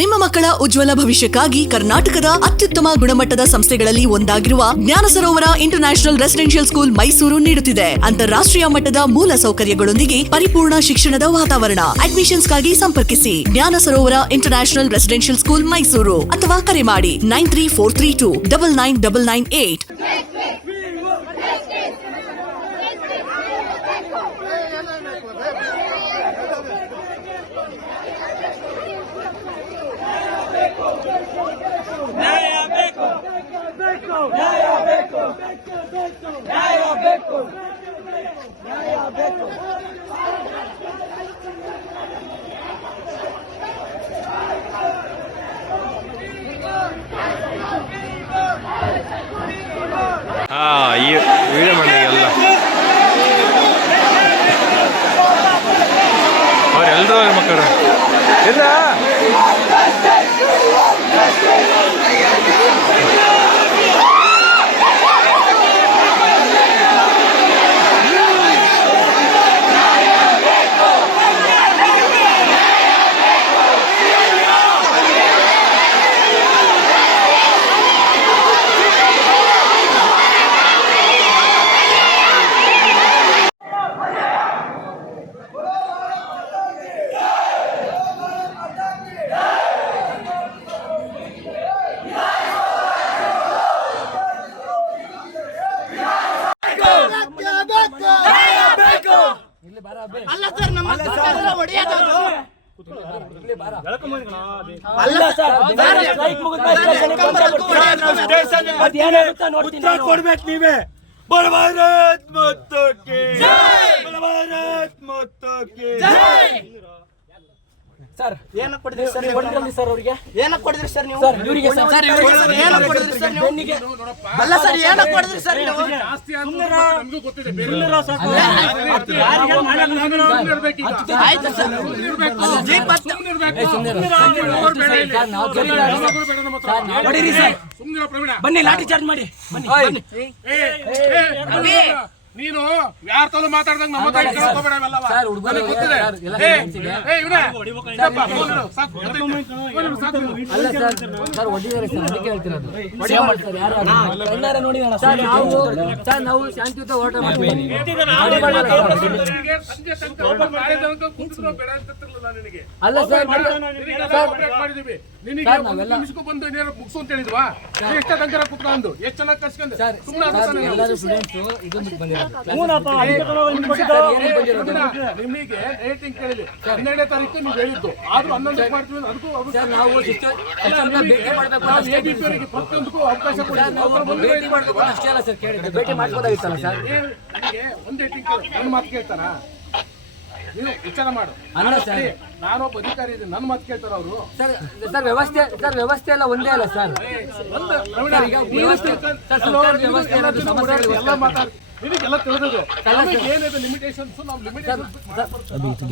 ನಿಮ್ಮ ಮಕ್ಕಳ ಉಜ್ವಲ ಭವಿಷ್ಯಕ್ಕಾಗಿ ಕರ್ನಾಟಕದ ಅತ್ಯುತ್ತಮ ಗುಣಮಟ್ಟದ ಸಂಸ್ಥೆಗಳಲ್ಲಿ ಒಂದಾಗಿರುವ ಜ್ಞಾನ ಸರೋವರ ಇಂಟರ್ನ್ಯಾಷನಲ್ ರೆಸಿಡೆನ್ಷಿಯಲ್ ಸ್ಕೂಲ್ ಮೈಸೂರು ನೀಡುತ್ತಿದೆ ಅಂತಾರಾಷ್ಟ್ರೀಯ ಮಟ್ಟದ ಮೂಲ ಸೌಕರ್ಯಗಳೊಂದಿಗೆ ಪರಿಪೂರ್ಣ ಶಿಕ್ಷಣದ ವಾತಾವರಣ. ಅಡ್ಮಿಷನ್ಸ್ಗಾಗಿ ಸಂಪರ್ಕಿಸಿ ಜ್ಞಾನ ಸರೋವರ ಇಂಟರ್ನ್ಯಾಷನಲ್ ರೆಸಿಡೆನ್ಷಿಯಲ್ ಸ್ಕೂಲ್ ಮೈಸೂರು ಅಥವಾ ಕರೆ ಮಾಡಿ 9343299998. ಈ ವಿಡಿಯೋ ಮಾಡಿದಾಗೆಲ್ಲ ಅವರೆಲ್ಲರೂ ಅವ್ರ ಮಕ್ಕಳು ಇಲ್ಲ ಅಲ್ಲ ಸರ್ ನಮ್ಮ ಹೊಡೆಯೋದು ಕೊಡ್ಬೇಕು ನೀವೇ. ಬಲ ಭಾರತ್ ಮಾತಾಕ್ಕೆ ಬಲ ಭಾರತ್ ಮಾತಾಕ್ಕೆ ಸರ್ ಏನಕ್ಕೆ ಕೊಡಿದ್ರಿ ಸರ್ ಸರ್ ಅವರಿಗೆ ಏನಕ್ಕೆ ಕೊಡಿದ್ರಿ ಸರ್ ನೀವು ಇವರಿಗೆ ಸರ್ ಏನಕ್ಕೆ ಕೊಡಿದ್ರಿ ಸರ್ ನೀವು ಅಲ್ಲ ಸರ್ ಏನಕ್ಕೆ ಕೊಡಿದ್ರಿ ಸರ್ ನೀವು ನಮಗೂ ಗೊತ್ತಿದೆ ಆಯ್ತು ಸರ್ ಬನ್ನಿ ಲಾಠಿ ಚಾರ್ಜ್ ಮಾಡಿ ನೀನು ಯಾರ ತಲೆ ಮಾತಾಡ್ದಂಗ ನಮ್ಮ ನಾವು ಶಾಂತಿಯುತ ಹೋರಾಟ ಮಾಡ್ತೀವಿ. ಅಲ್ಲ ಸರ್ ಬಂದು ಮುಗಿಸು ಅಂತ ಹೇಳಿದ್ವಾ? ಎಷ್ಟ ತನಕ ಕುತ್ಕೊಂಡು ಎಷ್ಟು ಚೆನ್ನಾಗಿ ಕರ್ಸ್ಕೊಂಡು ನಿಮಗೆ ರೇಟಿಂಗ್ ಕೇಳಿದೆ 12ನೇ ತಾರೀಕು ನೀವು ಹೇಳಿದ್ದು ಆದ್ರೂ 11ಕ್ಕೆ ಮಾಡ್ತೀವಿ ಅದಕ್ಕೂ ಪ್ರತಿಯೊಂದಕ್ಕೂ ಅವಕಾಶ ಒಂದು ರೇಟಿಂಗ್ ನನ್ನ ಮಾತು ಕೇಳ್ತಾರ? ನೀವು ವಿಚಾರ ಮಾಡು. ನಾನೊಬ್ಬ ಅಧಿಕಾರಿ ಇದ್ದೀನಿ, ನನ್ನ ಮಾತು ಕೇಳ್ತಾರ ಅವರು? ಸರ್ ವ್ಯವಸ್ಥೆ ಎಲ್ಲ ಒಂದೇ ಅಲ್ಲ ಸರ್. ಎಲ್ಲ ಮಾತಾಡ್ತೀವಿ ನಿನಗೆಲ್ಲ ತಿಳಿದದು ಏನಿದೆ ಲಿಮಿಟೇಷನ್ಸ್. ನಾವು ಲಿಮಿಟೇಷನ್ಸ್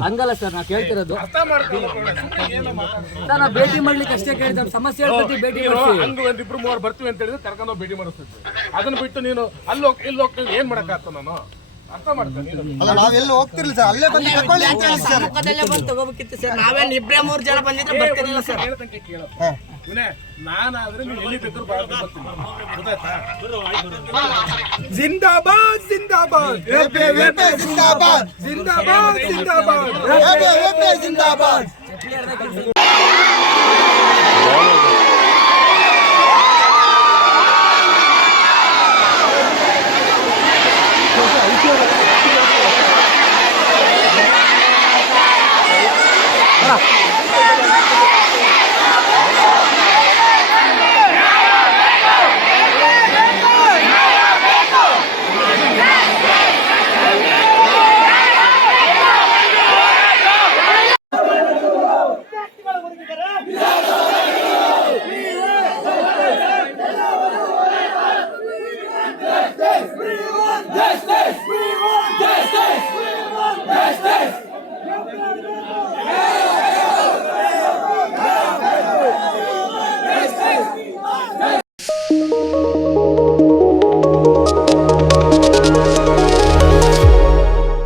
ಹಂಗಲ್ಲ ಸರ್ ನಾ ಕೇಳ್ತಿರೋದು. ಅರ್ಥ ಮಾಡ್ಕೊಳ್ಳ ಸರ್ ನಾವು ಭೇಟಿ ಮಾಡ್ಲಿಕ್ಕೆ ಅಷ್ಟೇ ಕೇಳಿದ್ರೆ ಸಮಸ್ಯೆ ಭೇಟಿ ಹಂಗ ಒಂದಿಬ್ರು ಮೂವರು ಬರ್ತೀವಿ ಅಂತ ಹೇಳಿದ್ರೆ ಕರ್ಕೊಂಡು ಭೇಟಿ ಮಾಡಿಸ್ತಿದ್ವಿ. ಅದನ್ನ ಬಿಟ್ಟು ನೀನು ಅಲ್ಲಿ ಹೋಗಿ ಇಲ್ಲಿ ಹೋಗ್ತೀನಿ ಏನ್ ಮಾಡಕ್ಕಾಗ್ತ? ನಾನು ಅರ್ಥ ಮಾಡ್ತೇನೆ. ನಾವೆಲ್ಲ ಹೋಗ್ತಿರ್ಲಿ ಸರ್, ಅಲ್ಲೇ ಬಂದು ತಗೋಬೇಕಿತ್ತು ಸರ್. ನಾವೇನ್ ಇಬ್ರೇ 3 ಜನ ಬಂದಿದ್ರೆ ಬರ್ತಿರ್ಲಿಲ್ಲ ಸರ್. ನಾನಾದ್ರೆ ನೀವು ಎಲ್ಲಿ ಬೇಕಾದ್ರೂ ಬರ್ತೀನಿ, ಗೊತ್ತಾಯ್ತಾ? ಜಿಂದಾಬಾದ್ ಜಿಂದಾಬಾದ್ ಜಿಂದಾಬಾದ್ ಜಿಂದಾಬಾದ್ ಜಿಂದಾಬಾದ್ ಜಿಂದಾಬಾದ್.